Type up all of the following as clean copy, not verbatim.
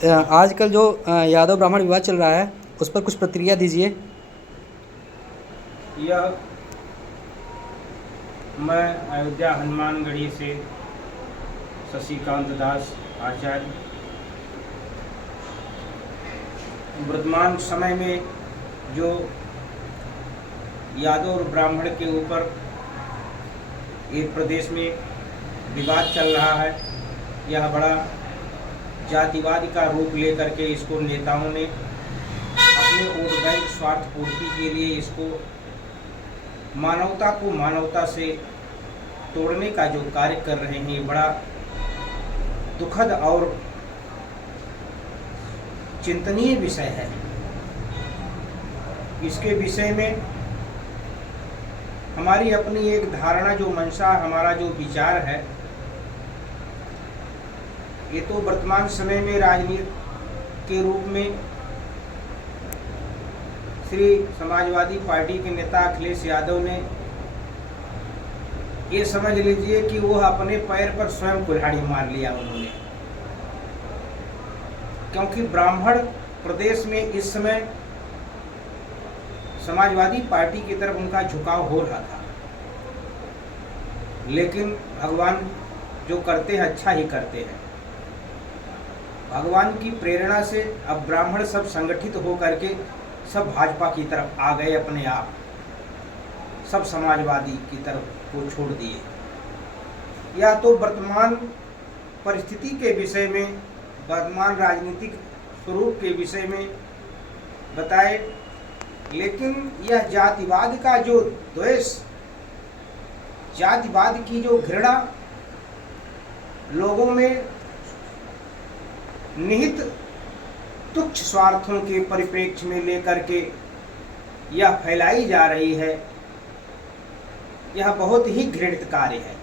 आजकल जो यादव ब्राह्मण विवाद चल रहा है उस पर कुछ प्रतिक्रिया दीजिए। यह मैं अयोध्या हनुमानगढ़ी से शशिकांत दास आचार्य वर्तमान समय में जो यादव और ब्राह्मण के ऊपर एक प्रदेश में विवाद चल रहा है, यह बड़ा जातिवाद का रूप लेकर के इसको नेताओं ने अपने वोट बैंक स्वार्थ पूर्ति के लिए इसको मानवता को मानवता से तोड़ने का जो कार्य कर रहे हैं, ये बड़ा दुखद और चिंतनीय विषय है। इसके विषय में हमारी अपनी एक धारणा, जो मंशा, हमारा जो विचार है, ये तो वर्तमान समय में राजनीति के रूप में श्री समाजवादी पार्टी के नेता अखिलेश यादव ने ये समझ लीजिए कि वह अपने पैर पर स्वयं कुल्हाड़ी मार लिया उन्होंने, क्योंकि ब्राह्मण प्रदेश में इस समय समाजवादी पार्टी की तरफ उनका झुकाव हो रहा था, लेकिन भगवान जो करते हैं अच्छा ही करते हैं। भगवान की प्रेरणा से अब ब्राह्मण सब संगठित होकर के सब भाजपा की तरफ आ गए, अपने आप सब समाजवादी की तरफ को छोड़ दिए। या तो वर्तमान परिस्थिति के विषय में, वर्तमान राजनीतिक स्वरूप के विषय में बताए, लेकिन यह जातिवाद का जो द्वेष, जातिवाद की जो घृणा लोगों में निहित तुच्छ स्वार्थों के परिप्रेक्ष्य में लेकर के यह फैलाई जा रही है, यह बहुत ही घृणित कार्य है।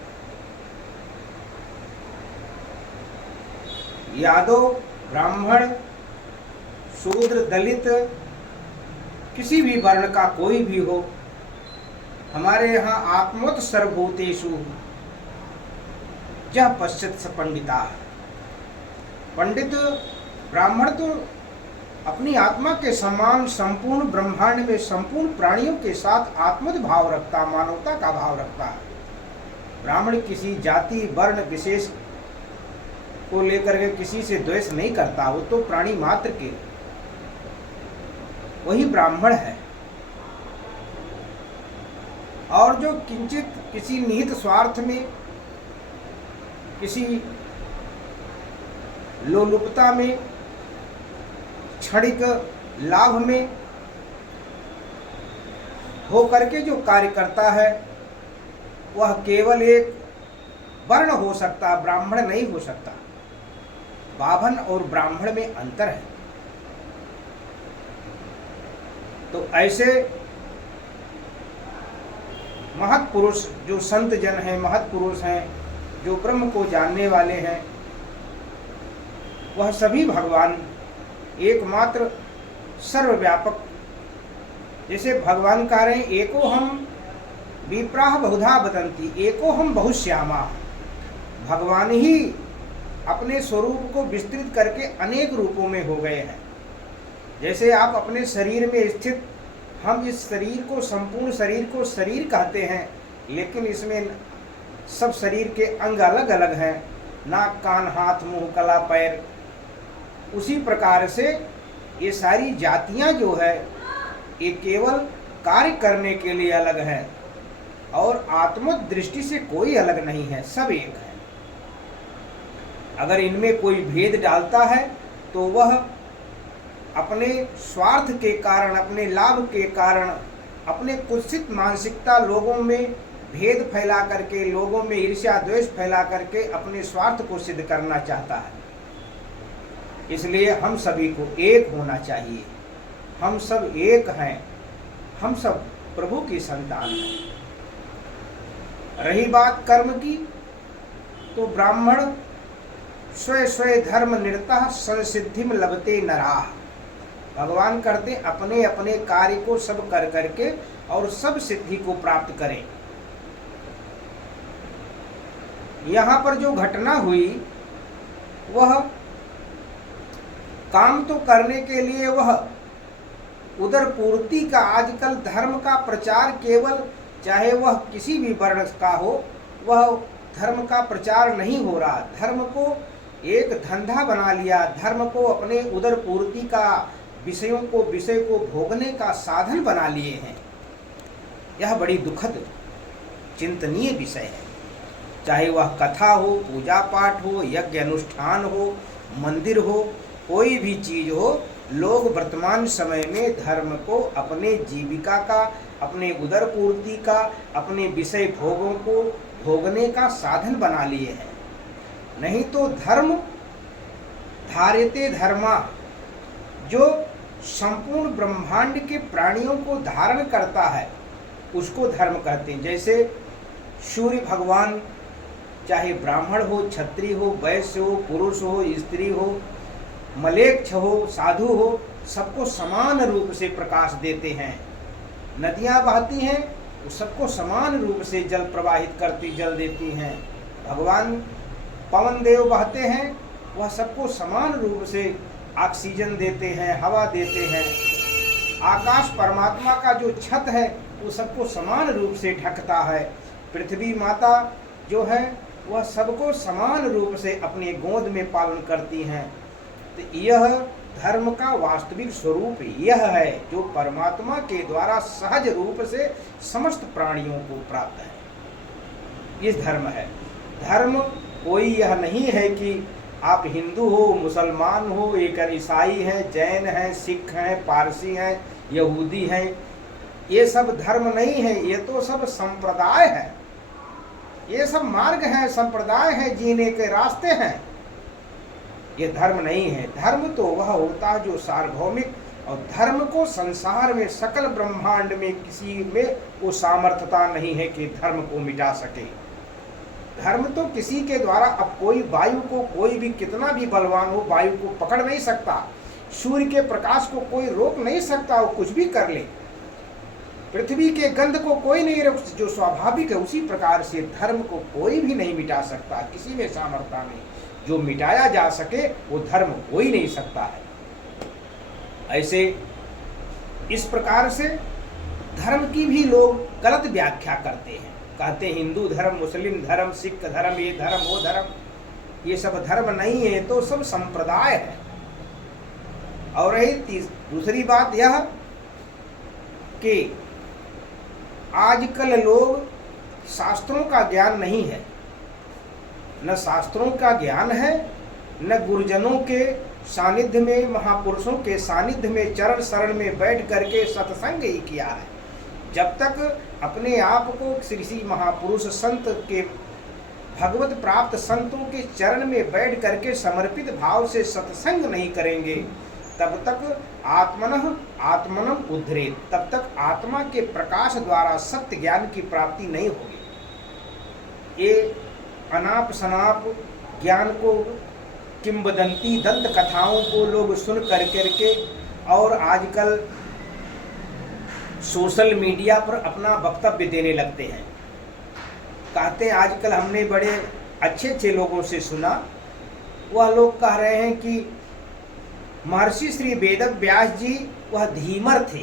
यादव, ब्राह्मण, शूद्र, दलित, किसी भी वर्ण का कोई भी हो, हमारे यहाँ आत्मवत सर्वभूतेषु जह पश्यत स पंडिता। पंडित ब्राह्मण तो अपनी आत्मा के समान संपूर्ण ब्रह्मांड में संपूर्ण प्राणियों के साथ आत्मद भाव रखता, मानवता का भाव रखता है। ब्राह्मण किसी जाति वर्ण विशेष को लेकर के किसी से द्वेष नहीं करता, वो तो प्राणी मात्र के वही ब्राह्मण है। और जो किंचित किसी निहित स्वार्थ में, किसी लोलुपता में, क्षणिक लाभ में हो करके जो कार्य करता है, वह केवल एक वर्ण हो सकता, ब्राह्मण नहीं हो सकता। बाभन और ब्राह्मण में अंतर है। तो ऐसे महत् पुरुष जो संत जन हैं, महत् पुरुष हैं, जो ब्रह्म को जानने वाले हैं, वह सभी भगवान एकमात्र सर्वव्यापक, जैसे भगवान कह रहे हैं, एको हम विप्राह बहुधा वदन्ति, एको हम बहुश्यामा। भगवान ही अपने स्वरूप को विस्तृत करके अनेक रूपों में हो गए हैं। जैसे आप अपने शरीर में स्थित, हम इस शरीर को, संपूर्ण शरीर को शरीर कहते हैं, लेकिन इसमें सब शरीर के अंग अलग अलग हैं, नाक, कान, हाथ, मुंह, गला, पैर। उसी प्रकार से ये सारी जातियां जो है, ये केवल कार्य करने के लिए अलग है और आत्म दृष्टि से कोई अलग नहीं है, सब एक है। अगर इनमें कोई भेद डालता है तो वह अपने स्वार्थ के कारण, अपने लाभ के कारण, अपने कुत्सित मानसिकता, लोगों में भेद फैला करके, लोगों में ईर्ष्या द्वेष फैला करके अपने स्वार्थ को सिद्ध करना चाहता है। इसलिए हम सभी को एक होना चाहिए। हम सब एक हैं, हम सब प्रभु की संतान हैं। रही बात कर्म की, तो ब्राह्मण स्वय स्वय धर्म निरतः संसिद्धिम लभते नराः। भगवान करते अपने अपने कार्य को सब कर करके और सब सिद्धि को प्राप्त करें। यहाँ पर जो घटना हुई वह काम तो करने के लिए वह उदर पूर्ति का, आजकल धर्म का प्रचार केवल, चाहे वह किसी भी वर्ण का हो, वह धर्म का प्रचार नहीं हो रहा। धर्म को एक धंधा बना लिया, धर्म को अपने उदर पूर्ति का, विषय को भोगने का साधन बना लिए हैं। यह बड़ी दुखद चिंतनीय विषय है। चाहे वह कथा हो, पूजा पाठ हो, यज्ञ अनुष्ठान हो, मंदिर हो, कोई भी चीज हो, लोग वर्तमान समय में धर्म को अपने जीविका का, अपने उदर पूर्ति का, अपने विषय भोगों को भोगने का साधन बना लिए हैं। नहीं तो धर्म धार्यते धर्मा, जो संपूर्ण ब्रह्मांड के प्राणियों को धारण करता है उसको धर्म कहते हैं। जैसे सूर्य भगवान चाहे ब्राह्मण हो, क्षत्रिय हो, वैश्य हो, पुरुष हो, स्त्री हो, मलेच्छ हो, साधु हो, सबको समान रूप से प्रकाश देते हैं। नदियाँ बहती हैं तो सबको समान रूप से जल प्रवाहित करती, जल देती हैं। भगवान पवन देव बहते हैं, वह सबको समान रूप से ऑक्सीजन देते हैं, हवा देते हैं। आकाश परमात्मा का जो छत है वो सबको समान रूप से ढकता है। पृथ्वी माता जो है वह सबको समान रूप से अपने गोद में पालन करती हैं। तो यह धर्म का वास्तविक स्वरूप यह है जो परमात्मा के द्वारा सहज रूप से समस्त प्राणियों को प्राप्त है। ये धर्म है। धर्म कोई यह नहीं है कि आप हिंदू हो, मुसलमान हो, एक ईसाई हैं, जैन हैं, सिख हैं, पारसी हैं, यहूदी हैं, ये सब धर्म नहीं है। ये तो सब संप्रदाय है, ये सब मार्ग हैं, संप्रदाय हैं, जीने के रास्ते हैं। ये धर्म नहीं है। धर्म तो वह होता है जो सार्वभौमिक, और धर्म को संसार में सकल ब्रह्मांड में किसी में वो सामर्थ्यता नहीं है कि धर्म को मिटा सके। धर्म तो किसी के द्वारा, अब कोई वायु को, कोई भी कितना भी बलवान हो, वायु को पकड़ नहीं सकता। सूर्य के प्रकाश को कोई रोक नहीं सकता, वो कुछ भी कर ले। पृथ्वी के गंध को कोई नहीं रोक, जो स्वाभाविक है। उसी प्रकार से धर्म को कोई भी नहीं मिटा सकता, किसी में सामर्थ्य नहीं। जो मिटाया जा सके वो धर्म हो ही नहीं सकता है। ऐसे इस प्रकार से धर्म की भी लोग गलत व्याख्या करते हैं। कहते हैं हिंदू धर्म, मुस्लिम धर्म, सिख धर्म, ये धर्म, वो धर्म। ये सब धर्म नहीं है, तो सब संप्रदाय है। और रही दूसरी बात यह कि आजकल लोग शास्त्रों का ज्ञान नहीं है, न शास्त्रों का ज्ञान है, न गुरुजनों के सानिध्य में, महापुरुषों के सानिध्य में, चरण शरण में बैठ करके सत्संग ही किया है। जब तक अपने आप को श्री महापुरुष संत के, भगवत प्राप्त संतों के चरण में बैठ करके समर्पित भाव से सत्संग नहीं करेंगे, तब तक आत्मनम उद्धरेत, तब तक आत्मा के प्रकाश द्वारा सत्य ज्ञान की प्राप्ति नहीं होगी। ये अनाप शनाप ज्ञान को, किंवदंती दंत कथाओं को लोग सुन कर करके और आजकल सोशल मीडिया पर अपना वक्तव्य देने लगते हैं। कहते हैं आजकल हमने बड़े अच्छे अच्छे लोगों से सुना, वह लोग कह रहे हैं कि महर्षि श्री वेद व्यास जी वह धीमर थे।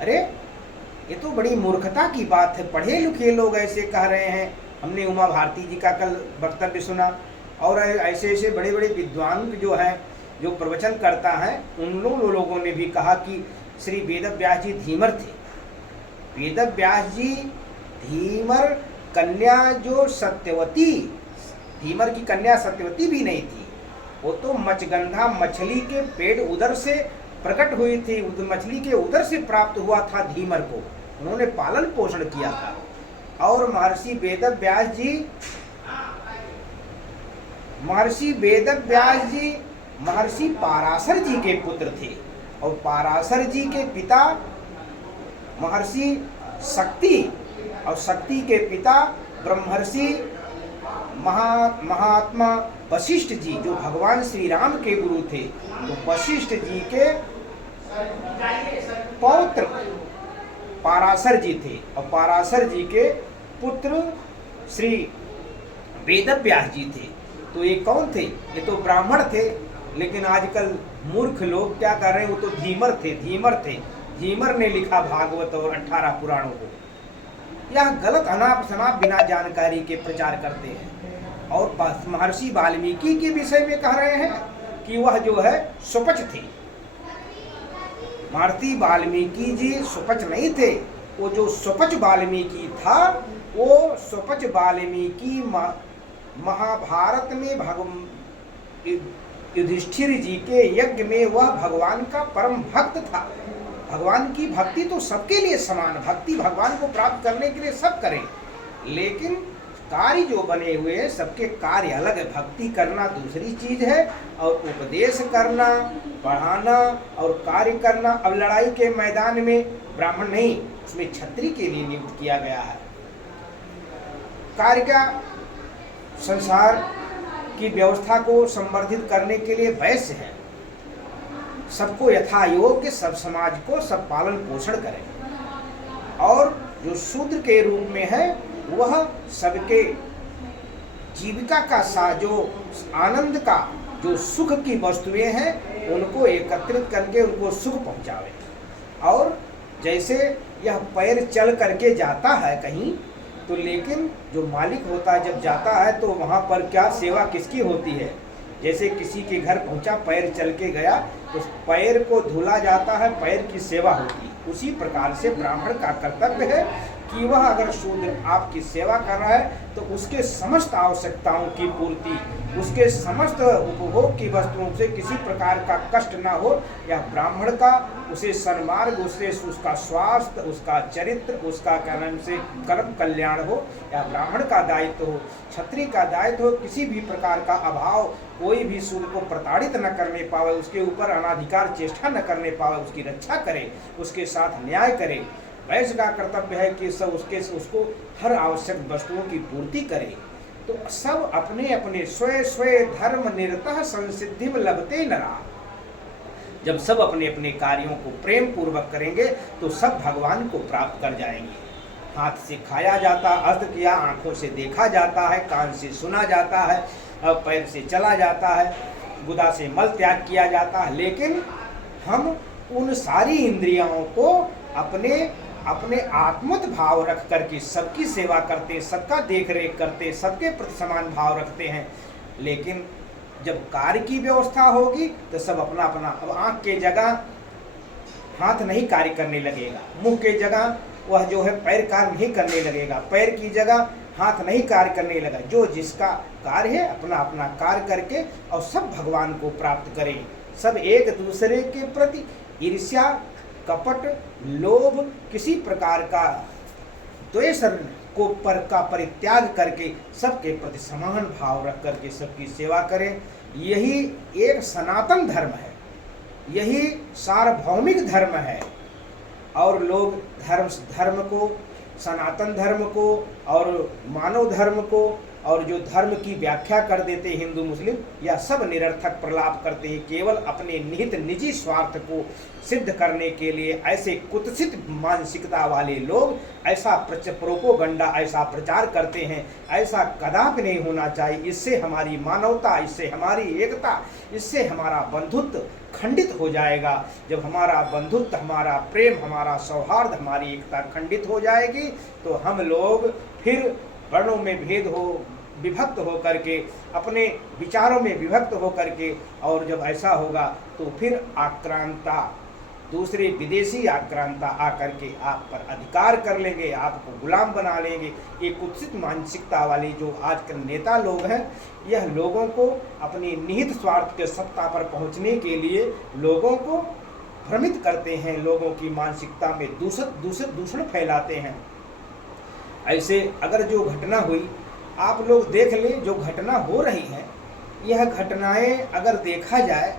अरे ये तो बड़ी मूर्खता की बात है। पढ़े लिखे लोग ऐसे कह रहे हैं। हमने उमा भारती जी का कल वक्तव्य सुना, और ऐसे ऐसे बड़े बड़े विद्वान जो हैं, जो प्रवचन करता है, उन लोगों ने भी कहा कि श्री वेद व्यास जी धीमर थे। वेद व्यास जी धीमर कन्या जो सत्यवती, धीमर की कन्या सत्यवती भी नहीं थी, वो तो मचगंधा मछली के पेट उदर से प्रकट हुई थी, मछली के उदर से प्राप्त हुआ था धीमर को, उन्होंने पालन पोषण किया था। और महर्षि वेद व्यास जी महर्षि पाराशर जी के पुत्र थे, और पाराशर जी के पिता महर्षि शक्ति, और शक्ति के पिता ब्रह्मर्षि महात्मा वशिष्ठ जी, जो भगवान श्री राम के गुरु थे। तो वशिष्ठ जी के पौत्र पाराशर जी थे, और पाराशर जी के पुत्र श्री वेद व्यास जी थे। तो ये कौन थे? ये तो ब्राह्मण थे। लेकिन आजकल मूर्ख लोग क्या कर रहे हैं, वो तो धीमर ने लिखा भागवत और 18 पुराणों को। यह गलत अनाप शनाप बिना जानकारी के प्रचार करते हैं और महर्षि वाल्मीकि के विषय में कह रहे हैं कि वह जो है सुपच थे। महर्षि वाल्मीकि जी सुपच नहीं थे, वो जो सुपच वाल्मीकि था, वो सुपच वाल्मीकि महाभारत में युधिष्ठिर जी के यज्ञ में वह भगवान का परम भक्त था। भगवान की भक्ति तो सबके लिए समान, भक्ति भगवान को प्राप्त करने के लिए सब करें, लेकिन कार्य जो बने हुए हैं सबके कार्य अलग है। भक्ति करना दूसरी चीज है और उपदेश करना, पढ़ाना और कार्य करना। अब लड़ाई के मैदान में ब्राह्मण नहीं, उसमें क्षत्रिय के लिए नियुक्त किया गया है। कार्य का संसार की व्यवस्था को संवर्धित करने के लिए वैश्य है, सबको यथा योग्य सब समाज को सब पालन पोषण करें। और जो शूद्र के रूप में है वह सबके जीविका का जो आनंद का जो सुख की वस्तुएं हैं उनको एकत्रित करके उनको सुख पहुंचावे। और जैसे यह पैर चल करके जाता है कहीं, तो लेकिन जो मालिक होता है जब जाता है तो वहाँ पर क्या सेवा किसकी होती है। जैसे किसी के घर पहुंचा, पैर चल के गया, तो पैर को धुला जाता है, पैर की सेवा होती है। उसी प्रकार से ब्राह्मण का कर्तव्य है कि वह अगर शूद्र आपकी सेवा कर रहा है तो उसके समस्त आवश्यकताओं की पूर्ति, उसके समस्त उपभोग की वस्तुओं से किसी प्रकार का कष्ट ना हो, या ब्राह्मण का उसे सन्मार्ग, उससे उसका स्वास्थ्य, उसका चरित्र, उसका क्या नाम से कर्म कल्याण हो, या ब्राह्मण का दायित्व हो, क्षत्रिय का दायित्व हो, किसी भी प्रकार का अभाव कोई भी शूद्र को प्रताड़ित न करने पावे, उसके ऊपर अनाधिकार चेष्टा न करने पावे, उसकी रक्षा करे, उसके साथ न्याय करे। वैश्य का कर्तव्य है कि सब उसको हर आवश्यक वस्तुओं की पूर्ति करे। तो सब अपने अपने स्वयं स्वयं धर्म निरतः संसिद्धि में लभते नरा। जब सब अपने अपने कार्यों को प्रेम पूर्वक करेंगे तो सब भगवान को प्राप्त कर जाएंगे। हाथ से खाया जाता, अर्थ किया, आंखों से देखा जाता है, कान से सुना जाता है, पैर से चला जाता है, गुदा से मल त्याग किया जाता है, लेकिन हम उन सारी इंद्रियों को अपने अपने आत्मत भाव रख करके सबकी सेवा करते, सबका देख रेख करते, सबके प्रति समान भाव रखते हैं। लेकिन जब कार्य की व्यवस्था होगी तो सब अपना अपना, अब आँख के जगह हाथ नहीं कार्य करने लगेगा, मुंह के जगह वह जो है पैर कार्य नहीं करने लगेगा, पैर की जगह हाथ नहीं कार्य करने लगा। जो जिसका कार्य है अपना अपना कार्य करके और सब भगवान को प्राप्त करें। सब एक दूसरे के प्रति ईर्ष्या, कपट, लोभ, किसी प्रकार का द्वेष को का परित्याग करके सबके प्रति समान भाव रख करके सबकी सेवा करें। यही एक सनातन धर्म है, यही सार्वभौमिक धर्म है। और लोग धर्म को, सनातन धर्म को और मानव धर्म को और जो धर्म की व्याख्या कर देते हैं हिंदू मुस्लिम, या सब निरर्थक प्रलाप करते हैं। केवल अपने निहित निजी स्वार्थ को सिद्ध करने के लिए ऐसे कुत्सित मानसिकता वाले लोग ऐसा प्रोपोगंडा, ऐसा प्रचार करते हैं। ऐसा कदापि नहीं होना चाहिए। इससे हमारी मानवता, इससे हमारी एकता, इससे हमारा बंधुत्व खंडित हो जाएगा। जब हमारा बंधुत्व, हमारा प्रेम, हमारा सौहार्द, हमारी एकता खंडित हो जाएगी तो हम लोग फिर वर्णों में भेद हो, विभक्त हो करके, अपने विचारों में विभक्त हो करके, और जब ऐसा होगा तो फिर आक्रांता, दूसरे विदेशी आक्रांता आकर के आप पर अधिकार कर लेंगे, आपको गुलाम बना लेंगे। ये कुत्सित मानसिकता वाली जो आजकल नेता लोग हैं, यह लोगों को अपनी निहित स्वार्थ के सत्ता पर पहुंचने के लिए लोगों को भ्रमित करते हैं, लोगों की मानसिकता में दूषण फैलाते हैं। ऐसे अगर जो घटना हुई, आप लोग देख लें, जो घटना हो रही है, यह घटनाएं अगर देखा जाए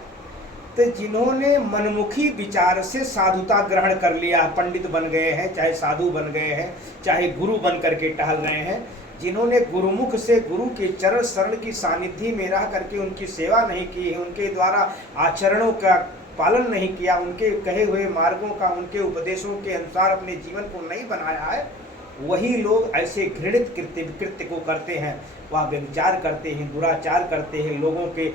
तो जिन्होंने मनमुखी विचार से साधुता ग्रहण कर लिया, पंडित बन गए हैं, चाहे साधु बन गए हैं, चाहे गुरु बन करके टहल रहे हैं, जिन्होंने गुरुमुख से गुरु के चरण शरण की सानिध्य में रह करके उनकी सेवा नहीं की है, उनके द्वारा आचरणों का पालन नहीं किया, उनके कहे हुए मार्गों का, उनके उपदेशों के अनुसार अपने जीवन को नहीं बनाया है, वही लोग ऐसे घृणित कृत्य को करते हैं। वह व्यभिचार करते हैं, दुराचार करते हैं, लोगों के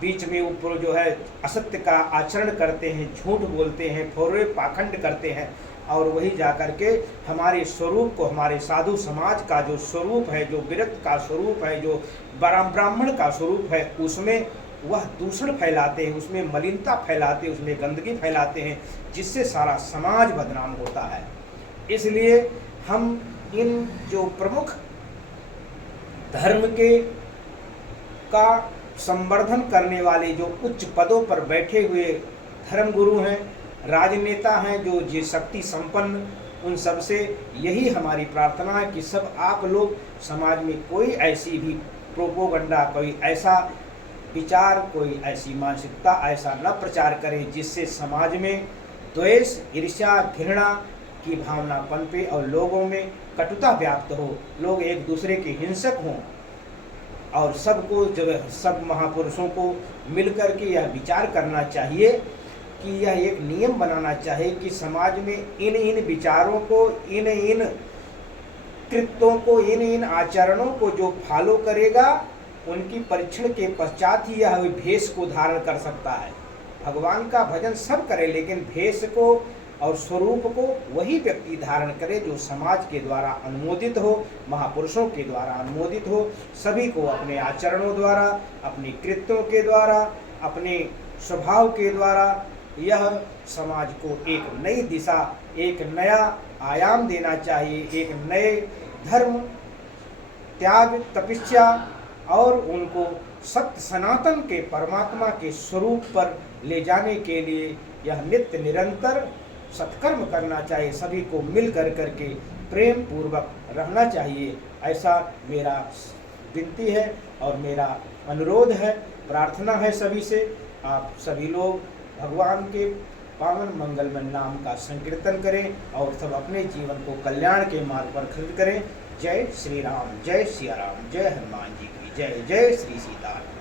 बीच में ऊपर जो है असत्य का आचरण करते हैं, झूठ बोलते हैं, फोरे पाखंड करते हैं, और वही जा कर के हमारे स्वरूप को, हमारे साधु समाज का जो स्वरूप है, जो विरक्त का स्वरूप है, जो ब्राह्मण का स्वरूप है, उसमें वह दूषण फैलाते हैं, उसमें मलिनता फैलाते हैं, उसमें गंदगी फैलाते हैं, जिससे सारा समाज बदनाम होता है। इसलिए हम इन जो प्रमुख धर्म के का संवर्धन करने वाले जो उच्च पदों पर बैठे हुए धर्म गुरु हैं, राजनेता हैं, जो जी शक्ति संपन्न, उन सब से यही हमारी प्रार्थना है कि सब आप लोग समाज में कोई ऐसी भी प्रोपोगंडा, कोई ऐसा विचार, कोई ऐसी मानसिकता ऐसा न प्रचार करें जिससे समाज में द्वेष, ईर्ष्या, घृणा की भावना पनपे और लोगों में कटुता व्याप्त हो, लोग एक दूसरे के हिंसक हों। और सबको, जब सब महापुरुषों को मिलकर के यह विचार करना चाहिए कि यह एक नियम बनाना चाहिए कि समाज में इन इन विचारों को, इन कृत्यों को, इन आचरणों को जो फॉलो करेगा, उनकी परीक्षण के पश्चात ही यह भेष को धारण कर सकता है। भगवान का भजन सब करे, लेकिन भेष को और स्वरूप को वही व्यक्ति धारण करे जो समाज के द्वारा अनुमोदित हो, महापुरुषों के द्वारा अनुमोदित हो। सभी को अपने आचरणों द्वारा, अपने कृत्यों के द्वारा, अपने स्वभाव के द्वारा यह समाज को एक नई दिशा, एक नया आयाम देना चाहिए, एक नए धर्म, त्याग, तपस्या और उनको सत्य सनातन के परमात्मा के स्वरूप पर ले जाने के लिए यह नित्य निरंतर सत्कर्म करना चाहिए। सभी को मिल कर करके प्रेम पूर्वक रहना चाहिए, ऐसा मेरा विनती है और मेरा अनुरोध है, प्रार्थना है सभी से। आप सभी लोग भगवान के पावन मंगलमय नाम का संकीर्तन करें और सब अपने जीवन को कल्याण के मार्ग पर खरीद करें। जय श्री राम, जय सिया राम, जय हनुमान जी की जय, जय श्री सीताराम।